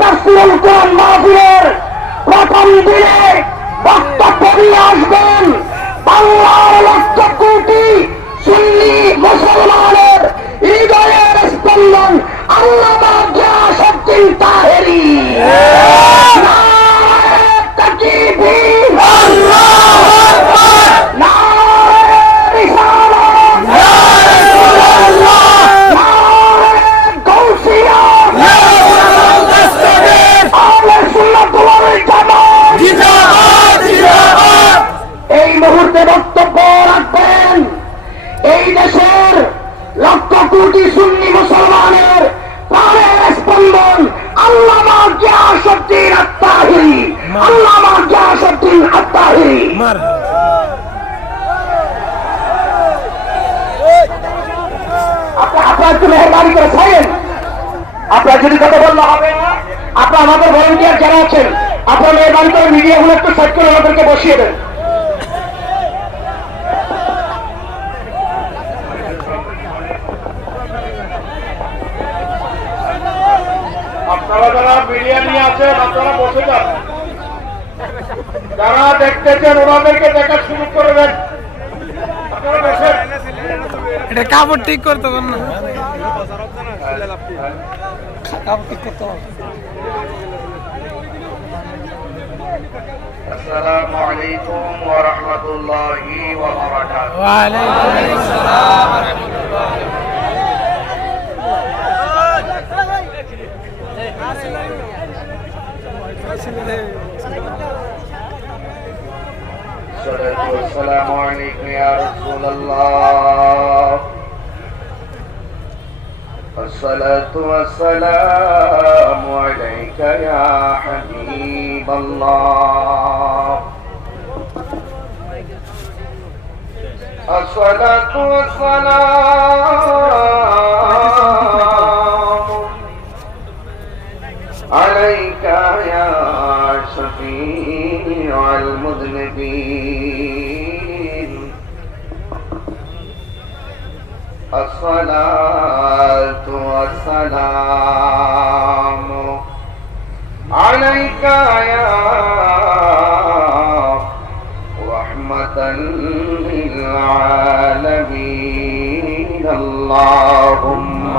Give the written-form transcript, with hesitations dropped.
তাফসীরুল কোরআন মাহফিলের প্রথম দিনে বক্তব্য নিয়ে আসবেন বাংলার লক্ষ কোটি সুন্নি মুসলমানের হৃদয়ের স্পন্দন আল্লামা গিয়াসউদ্দিন তাহেরী। নারে তাকবীর, আল্লাহু আকবার, নারে রিসালাত, ইয়া রাসূলুল্লাহ, নারে গাউসিয়া, ইয়া মুস্তাকিম, আহলে সুন্নাত ওয়াল জামাত, জিন্দাবাদ জিন্দাবাদ। এই মুহূর্তে বক্তব্য রাখবেন এই দেশের লক্ষ কোটি সুন্নি মুসলমানের প্রাণের স্পন্দন আল্লামা গিয়াসউদ্দিন আত-তাহেরী। আল্লামা গিয়াসউদ্দিন আত-তাহেরী। আপনারা একটু মেহরবানি করে ছাড়েন। আপনারা যদি কথা বললে হবে না, আপনারা আমাদের ভলেন্টিয়ার যারা আছেন আপনারা মেহরবানি করে মিডিয়াগুলো একটু সাইড করে আমাদেরকে বসিয়ে দেন। আপনারা যারা মিডিয়া নিয়ে আছেন আপনারা বসে যান, যারা দেখতেছেন ওনাদেরকে দেখা শুরু করবেন। আপনারা বসে এটা কাপড় ঠিক করতে পারেন না, কাপড় ঠিক করতে হবে। আসসালামু আলাইকুম ওয়া রাহমাতুল্লাহি ওয়া বারাকাতুহু। ওয়া আলাইকুম আসসালাম ওয়া রাহমাতুল্লাহ। السلام عليكم يا رسول الله. الصلاة والسلام عليك يا حبيب الله. الصلاة والسلام عليك يا شفيع المذنبين. الصلاة والسلام عليك يا رحمة للعالمين. اللهم